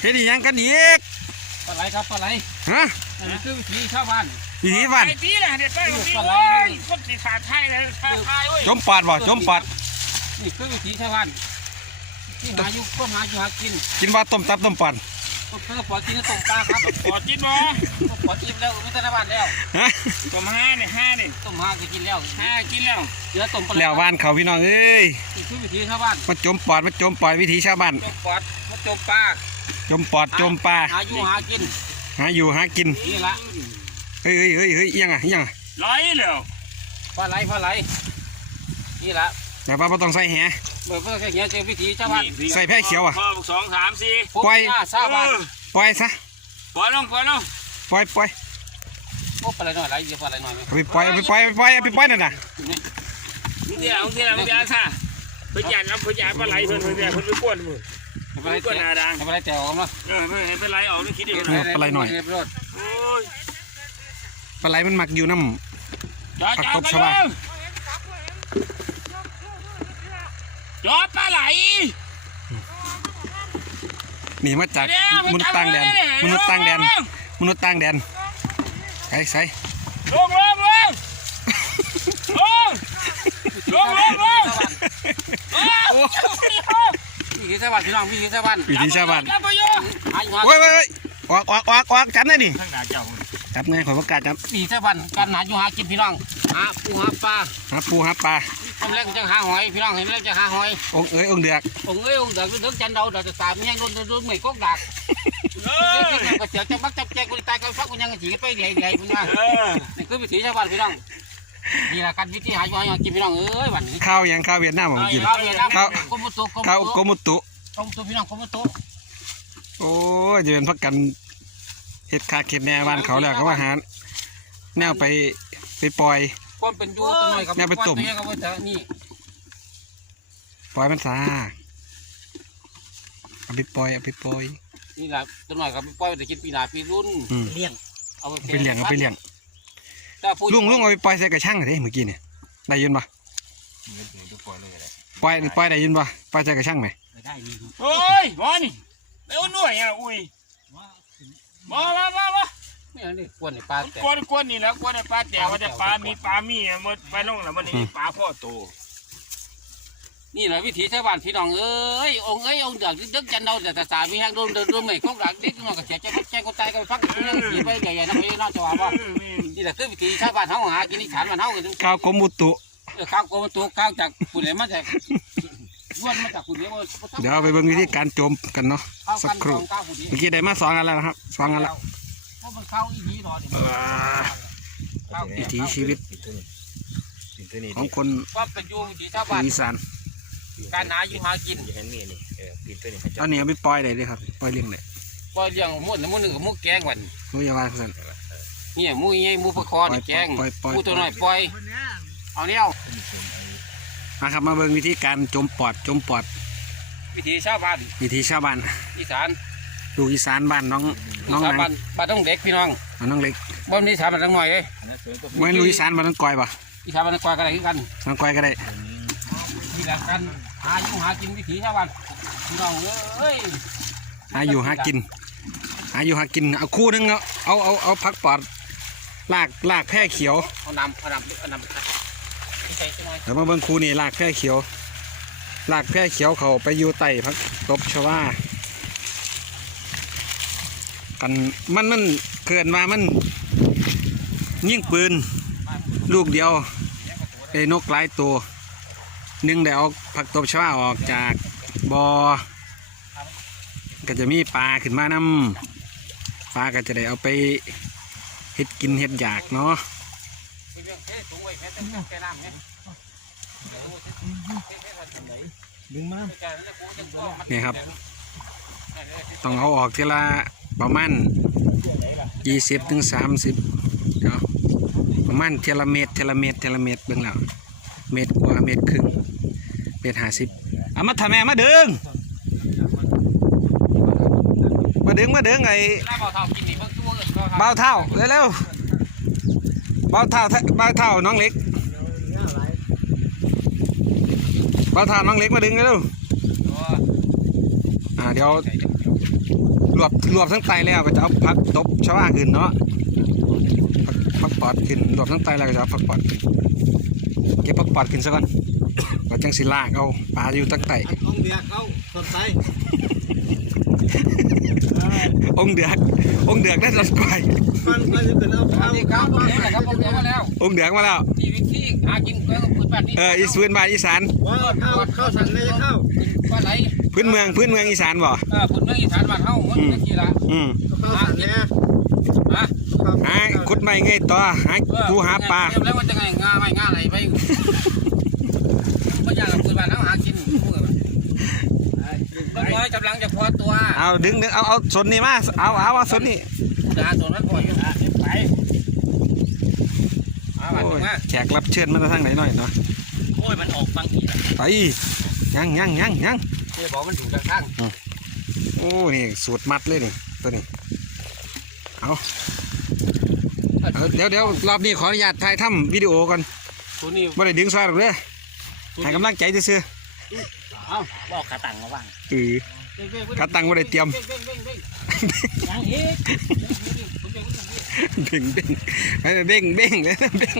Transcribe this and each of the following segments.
เฮ็ดอีหยังกันอีกปลาไหลครับปลาไหลฮะอันนี้คือวิถีชาวบ้านวิธีบ้านไอ้ที่แหละเด็ดไปของพี่โอ้ยคนสีขาไทยเลยขาไทยเว้ยจมปาดบ่จมปาดนี่คือวิถีชาวบ้านที่หาอยู่ก็หาอยู่หากินกินว่าต้มตับต้มปาดก็เพื่อปล่อยกินตกปลาครับปอดจิตบ่ก็ปล่อยกินแล้วไม่ต้องบ้านแล้วฮะต้มห้าเนี่ยห้าเนี่ยต้มหาก็กินแล้วห้ากินแล้วเดี๋ยวต้มปลาแล้วบ้านเขาพี่น้องเอ้ยนี่คือวิถีชาวบ้านมาจมปอดมาจมปอดวิถีชาวบ้านจมปอดมาจมปลา จมปอดจมปลาหาอยู่หากินหาอยู่หากินนี่ละเฮ้ยเฮ้ยเฮ้ยเฮ้ยอิหยังอะอิหยังอะร้อยแล้วปลาไหลปลาไหลนี่ละแต่ว่าบ่ต้องใส่แหเมื่อเพื่อแค่เงี้ยเจอวิถีชาวบ้านใส่แพร่เขียวอะพอสองสามสี่พบปล่อยหน้าชาวบ้านปล่อยซะปล่อยลงปล่อยลงปล่อยปล่อยพบปลาไหลหน่อยไหลเดี๋ยวปลาไหลหน่อยไหมเอาไปปล่อยเอาไปปล่อยเอาไปปล่อยเอาไปปล่อยนั่นน่ะมึงเดี๋ยวมึงเดี๋ยวมึงเดี๋ยวซะพยานน้ำพยานปลาไหลเพิ่นเพิ่นเพิ่นไปกวนมึงให้ป ไปลาไหลกวนแตะนาดังให้ปลาไหลแตะออกมาเออเพิ่นให้ปลาไหลออกนึกคิดเองเออปลาไหลหน่อยเรีบร้โอ้ยปลาไหลมันมักอยู่น้จอดจอดไปลงจอดปลาไหลำนี่มาจากมนุษย์ต่างแดนมนุษย์ต่างแดนมนุษย์ต่างแดนใส่ใส่ลงลงลงลงลงลงลงโอ้วิ ถีชาวบ้านพี่น้องวิถีชาวบ้านวิถีชาวบ้านจับไปโยหาอยู่หาเว้ยเว้ยเว้ยออกออกออกออกจับได้ดิทางหน้าเจ้าจับไงขอยประกล้าศจับวิถีชาวบ้านการหาอยู่หากินพี่น้องหาปูหาปลาหาปูหาปลาทำแรกจะหาหอยพี่น้องเห็นแล้วจะหาหอยองค์เอ้ยองค์เดือกองค์เอ้ยองค์เดือดเดือดจันเดาเดือดตามยังโดนโดนเหม่กกดักเอเด็อกที่ก็เสียจะมักจับแจกคนตายกันฟักคนยังจีไปใหญ่ใหญ่พี่น้องเออนี่คือวิถีชาวบ้านพี่น้อง นี่แหละการวิถีหาอยู่หากินพี่น้องเอ้ยวันนี้ข้าวหยังข้าวเวียดนามผมกินข้าวเวียดนามข้าวกรมอุตุกรมข้าวอุกตุมุตุกรมอุตุพี่น้องกรมอุตุโอ้ยจะเป็นพักกันเฮ็ดคาเข็ดแน่บ้านเขาแล้วก็ว่าหาแนวไปไปปล่อยความเป็นอยู่ตัวน้อยกับเนี่ยไปตุ่มตัวใหญ่กับว่าจะนี่ปล่อยมันซาเอาไปปล่อยเอาไปปล่อยนี่แหละตัวน้อยกับปล่อยไปกินปีหน้าปีรุ่นอืมเลี้ยงเอาเอาไปเลี้ยงเอาไปเลี้ยงถ้าพูด ลุงลุงเอาไปปล่อยใส่กระชังเหรอเด้เมื่อกี้เนี่ยได้ยินปะปล่อยปล่อยได้ยินปะปล่อยใส่กระชังไหมไม่ได้นี่โอ้ยหมอนี่เร็วหน่วยอะอุ้ยมามามามานี่อันนี่กวนในปลาแต่กวนกวนนี่แล้วกวนในปลาแต่ว่าแต่ปลามีปลามีอะมันไปลงแล้วมันนี่ปลาพ่อโตนี่แหละวิถีชาวบ้านพี่น้องเอ้ยองค์เอ้ยองค์เดือดดึกจันเดาแต่สามีแห้งโดนโดนโดนเหม่กกดักดิ๊กน้อยกับเสียใจแจ้งคนตายกันฟักกันยังจีไปใหญ่ๆนะพี่น้องจะว่าว่านี่ แหละคือวิถีชาวบ้านเฮาหากินนิสานบ้านเฮากันข้าวกรมุตุเออข้าวโกมันตัวข้าวจากคุณไหนมาจากวนมาจากคุณเนี่ยว่าเดี๋ยวเอาไปเบิ่งวิธีการโจมกันเนาะข้าวสักักนครู่ของข้าวคุณนี่เมื่อกี้ได้มาสองอันแล้วนะครับสองอันแล้ว เพราะมันข้าวอีนี้รอดิวิถีชีวิตของคนความเป็นอยู่วิถีชาวบ้านอีสานการหาอยู่หากินเห็นมีนี่เออปีนตัวนี้อันนี้เอาไปปล่อยได้เลยครับปล่อยเลี้ยงได้ปล่อยเลี้ยงหมูหมูหนึ่งกับหมูแกงวันรู้ยังไงครับ เนี่ยหมูใหญ่หมูปลาคอนี่แกงปล่อยปล่อย หมูตัวน้อยปล่อยเอาเนี่ยมาครับมาเบิ่งวิธีการโจมปอดโจมปอดวิถีชาวบ้านวิธีชาวบ้านอีสานลูกอีสานบ้านน้องน้องชาวนางบ้านบ้านต้องเด็กพี่น้องบ้านน้องเล็กบ้านนี้สานบ้านต้องหน่อยเลยเมื่อลูกอีสานบ้านน้องกอยปะอีสานบ้านต้องกวาดกันอะไรกันน้องกอยก็ได้นี่แหละกันหาอยู่หากินวิถีชาวบ้านพี่น้องเอ้ยหาอยู่หากิน หาอยู่หากินเอาคู่หนึงเอาเอาเอาเอาพักปอด ลากลากแพร่เขียว เอานำเอานำเอานำไปใส่ใส่หน่อยเดี๋ยวมาเบิ่งคูนี่ลากแพร่เขียว ลากแพร่เขียวเขาไปอยู่ใต้พักตบชวากันมันมันเกิดมามัน ยิงปืน ลูกเดียวไอ้นกหลายตัวหนึ่งได้เอาผักตบชวาออกจากบอ่อก็จะมีปลาขึ้นมานำปลาก็จะได้เอาไป เฮ็ดกินเฮ็ดอยากเนาะไปเรื่องเทสูงไว้แค่แต่แค่น้ำเนี่ยดึงมานี่ครับ ต้องเอาออกทีละประมาณยี่สิบถึงสามสิบเนาะประมาณเทละเมตรเทละเมตรเทละเมตรเบิ่งแล้วเมตรกว่าเมตรครึ่งเมตรห้าสิบเอามาทำแม่มาดึงมาดึงมาดึงไอ้หน้า เบาเท่าเร็วๆเบาเท่าเบาเท่าน้องเล็กเบาเท่าน้องเล็กมาดึงเร็วอ่าเดี๋ยวรวบรวบทั้งไตแล้วก็จะเอาพักตบชาวาขึ้นเนาะพักปอดขึ้นรวบทั้งไตแล้วก็จะเอาพักปอดเก็บพักปอดขึ้นซะก่อนก็จังสิลากเอาปลาอยู่ตั้งไตต้องเดียกเอาสนใจ องค์เดือกองค์เดือกได้รถไฟมันก็จะเป็นเอาสวัสดีครับผมนี่แหละครับผมเลี้ยงมาแล้วองค์เดือกมาแล้วชีวิตที่หากินเพื่อพื้นบ้านนี้เอออีสพื้นบ้านอีสานว่าเข้าเข้าสันเลยเข้าบ้านไหนพื้นเมืองพื้นเมืองอีสานบ่เออพื้นเมืองอีสานบ้านเฮาเมื่อกี้ละอืมเข้าสันเนี่ยฮะหาขุดไม้ไงต่อหาปูหาปลาแล้วมันจะไงงาไม่งาอะไรไปก็อยากกับพื้นบ้านเฮาหากินต้นไม้กำลังจะพอตัว เอาดึงดึงเอาเอาสนนี่มาเอาเอาเอาสนนี่ดาตัวนั้นพออยู่ไปอาบัดโอ้ยมาแขกรับเชิญมาทางไหนหน่อยเนาะโอ้ยมันออกฟังอีกไปยังยังยังยังเจ๊บอกมันถูกทางข้างโอ้นี่สูตรมัดเลยนี่ตัวนี้เอาเอาเดี๋ยวเดี๋ยวรอบนี้ขออนุญาตถ่ายทำวิดีโอก่อนตัวนี้ไม่ได้ดึงซอยหรอกเด้อให้กำลังใจซื่อเอ้าบอกขาตังมาบ้างๆอือ ขาตังไม่ได้เตรียมยังอีกเบ่งเบ่งเอ้ยเบ่งเบ่งเลยเบ่ง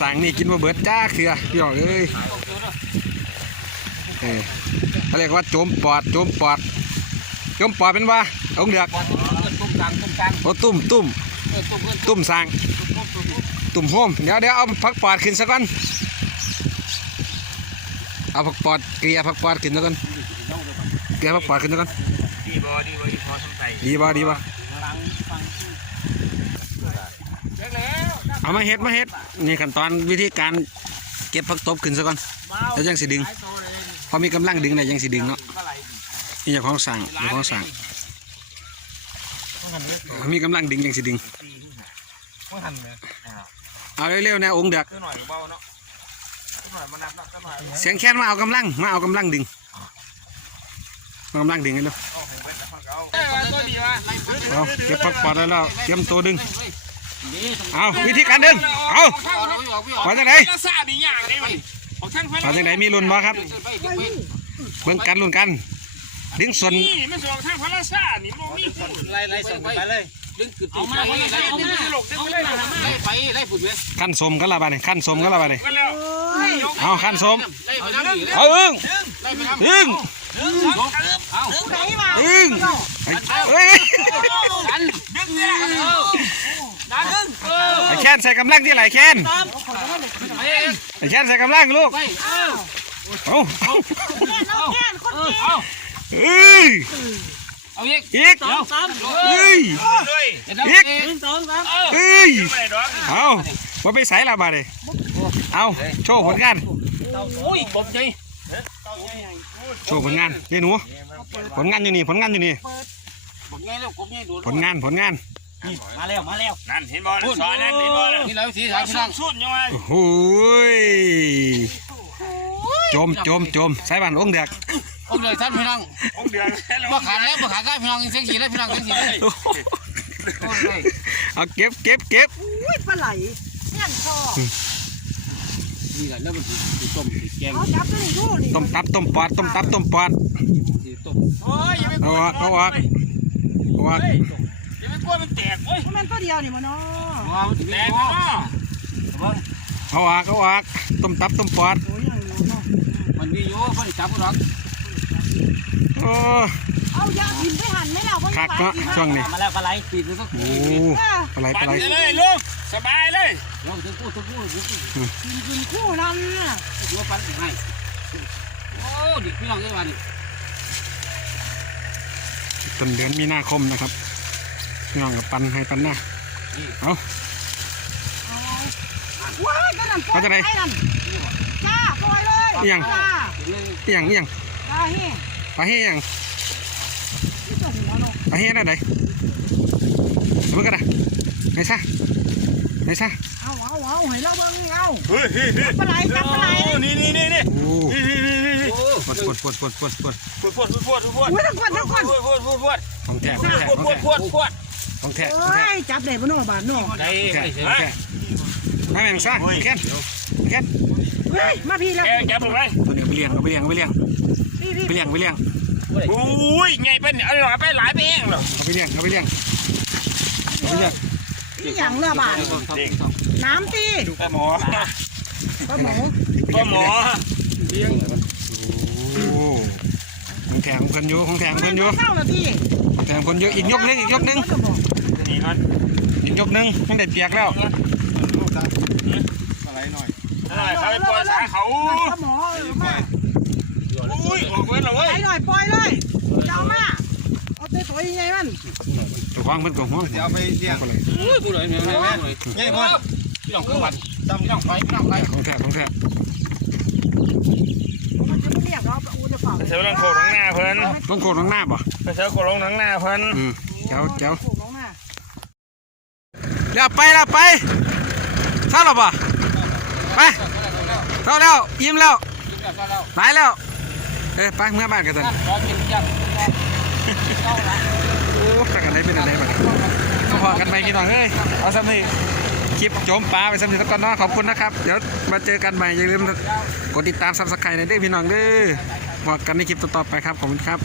สั่งนี่กินมาเบิดจ้าเคือพี่น้องเอ้ยเออเขาเรียกว่าโจมปอดโจมปอดโจมปอดเป็นว่าองค์เดือกปอดตุ้มตุ้มกลางตุ้มกลางโอ้ตุ่มตุ่มเออตุ้มเพื่อนตุ่มสั่งตุ้มตุ้มตุ้มตุ่มโฮมเดี๋ยวเดี๋ยวเอาผักปอดขึ้นสักก่อน เอาผักปอดเกลี่ยผักปอดขึ้นสักก่อนเกลี่ยผักปอดขึ้นสักก่อนดีบอดีบอดีพอทำใจดีบ่ดีบ่เล็กแล้วเอามาเฮ็ดมาเฮ็ดนี่ขั้นตอนวิธีการเก็บผักตบขึ้นสักก่อนแล้วยังสิดึงพอมีกำลังดึงได้ยังสิดึงเนาะนี่เจ้าของสั่งเจ้าของสั่งพอมีกำลังดึงยังสิดึงเอาเร็วๆนะองค์เด็กก็หน่อย เบาเนาะก็หน่อยมานับนับก็หน่อยเสียงแค้นมาเอากำลัง มาเอากำลังดึงมากำลังดึงกันเนาะก็ดีวะเอาเก็บผักปอดแล้วแล้วเตรียมตัวดึง เอาวิธีการดึง เอามาจากไหนแล้วซาดีอย่างนี้มันของช่างไฟมาจากไหนมีรุ่นบ่ครับเบิ่งกันรุ่นกัน ดึงส่วนนี่ไม่ส่งทางพระราชานี่มันมีคนไล่ไล่ส่งไปเลยดึงคือเอามาไล่ไล่ดึงไปหลกดึงไปเลยไล่ไปไล่ฝุ่นเลยขั้นสมก็ละบาดนี่ขั้นสมก็ละบาดนี่ก็แล้ว เอาขั้นสมไล่ไปน้ำดีเอาอึ้งไล่ไปน้ำอึ้งเอาอึ้งไอ้เอ้ยดันดึงเนี่ยดันดึงเออไอ้แค้นใส่กำลังที่ไหนแค้นไปไอ้แค้นใส่กำลังลูกไปเออเอาเอาเอาเอ้ยเอาอีกอีกสองสามเอ้ยด้วยอีกสองสามเอ้ยไม่ดอกเอาว่าไปใส่ละบาดนี่ เอาโชว์ผลงานโอ้ยผมใจโชว์ผลงานนี่หนูผลงานอยู่นี่ผลงานอยู่นี่ผมไงแล้วผมไงดูผลงานผลงานมาแล้วมาแล้วนั่นเห็นบอลสอนนั่นเห็นบอลนี่เราสีสามพี่น้องสุดยังไงโอ้โหยโจมโจมโจมใส่บ้านองค์เด็กองเลยท่านพี่น้ององเดือนแล้วบ่ขาดแล้วบ่ขาดก็พี่น้องเสียงสีแล้วพี่น้องเสียงสีเลยโอ้โหโอ้ยเอาเก็บเก็บเก็บอุ้ยปลาไหลเงี้ยคอ นี่แหละแล้วมันสิต้มสิแกงเอาจับตัวนี้ดูนี่ต้มตับต้มปอดต้มตับต้มปอดสิต้มโอ้ยอย่าไปเอาออกเอาออกเอาออกอย่าไปกลัวมันแตกเว้ยมันตัวเดียวนี่มันเนาะว่ามันสิแตแตกกเนาะเอาออกเอาออกต้มตับต้มปอดโอ้ยอย่างนี้เนาะมันมีอยู่เพิ่นจับพี่น้องโอ้ เอายาพินไปหั่นไหมล่ะเพราะคักเนาะช่วงนี้ มาแล้วปลาไหลปีนสักโอ้ปลาไหลปปั่ลานไหลเลยลูกสบายเลยลองถึงกู้ถึงกู้ถึงกู้กินกินคู่นั่นน่ะตัวปันให้โอ้ดิพี่น้องเอ้ยวันนี้ต้นเดือนมีนาคมนะครับพี่น้องกับปันให้ปันหน้าเอาว้ายก็นั่นปล่อยไปนั่นจ้าปล่อยเลยจ้าอหย่างอหย่างจ้าเฮ้ ปลาเฮียอหย่างที่ตัว หัวเนาะ ปลาเฮียได้ไหนเอาไปกันนะไหนซะไหนซะ เอาเอาเอาให้เราเบิ่งเอา เฮ้ย ปลาไหลจับปลาไหล นี่นี่นี่นี่ โอ้ นี่นี่นี่นี่ โอ้ ปวดปวดปวดปวดปวดปวด ปวดปวดปวดปวดปวด อุ้ยทั้งคนทั้งคน ปวดปวดปวดปวด ของแท้ ป ของ วด แท้ ปวดปวดปวด ของแท้ข โอ้ องแท้ ยจับได้บ่เนาะบาดเนาะ ได้ ของแท้ ได้ ของแท้ไม่แม่งซะแค้นแค้น เฮ้ยมาพี่แล้ว แกจับลงไป ตัวนี้ไป เลี้ยงเอาไปเลี้ยงเอาไปเลี้ยง พี่พี่ ไปเลี้ยงไปเลี้ยง อุ้ยไงเป็นเอาหน่อยไปหลายไปเองเหรอเอาไปเลี้ยงเอาไปเลี้ยงเอาไปเลี้ยงนี่อย่างเรือบาทน้ำตีป้าหมอปลาหมูป้าหมอโอ้ของแถมเพิ่นอยู่ของแถมมันเพิ่นอยู่เข้าแล้วพี่ของแถมเพิ่นอยู่อีกยกหนึงอีกยกหนึงนี่ก่อนอีกยกหนึงมันได้เปียกแล้วอะไรหน่อยหน่อยเขาไปปล่อยสายเขาปลาหมูเออมา อุ้ยออกเว้นเหรอเว้ยไอ้หน่อยปล่อยเลยเจ้ามาเอาตัวตัวยังไงมันตัวควางเพิ่นก็ห่วงเดี๋ยวไปเลี้ยงอุ้ยกูเลยแม่แม่แม่เลยง่ายพอพี่น้องคือวันจำพี่น้องไปพี่น้องไปของแถมของแถมมันจะไม่เรียกเราอูจะเปล่าเสือลงโขทั้งหน้าเพิ่นต้องโคตรข้างหน้าป่ะเสือโขลงทั้งหน้าเพิ่นอืมเจ้าเจ้าโอ้โหน้องมาแล้วไปแล้วไปเท่าหรอป่ะไปเท่าแล้วยิ้มแล้วตายแล้ว เอ้ยไปเมื่อบ้านกันเถอะรอกินจังโอ้แต่กันไหนเป็นอะไรบ้างก็พอกันไปกินหน่อยเอ้ยเอาซ้ำนี่คลิปโจมปลาไปซ้ำนี่แล้วก็น้องขอบคุณนะครับ เดี๋ยวมาเจอกันใหม่ อย่าลืมกดติดตามซับสไครต์ในอยเด้อพี่น้องเด้อบอกกันในคลิปต่อๆไปครับ ขอบคุณครับ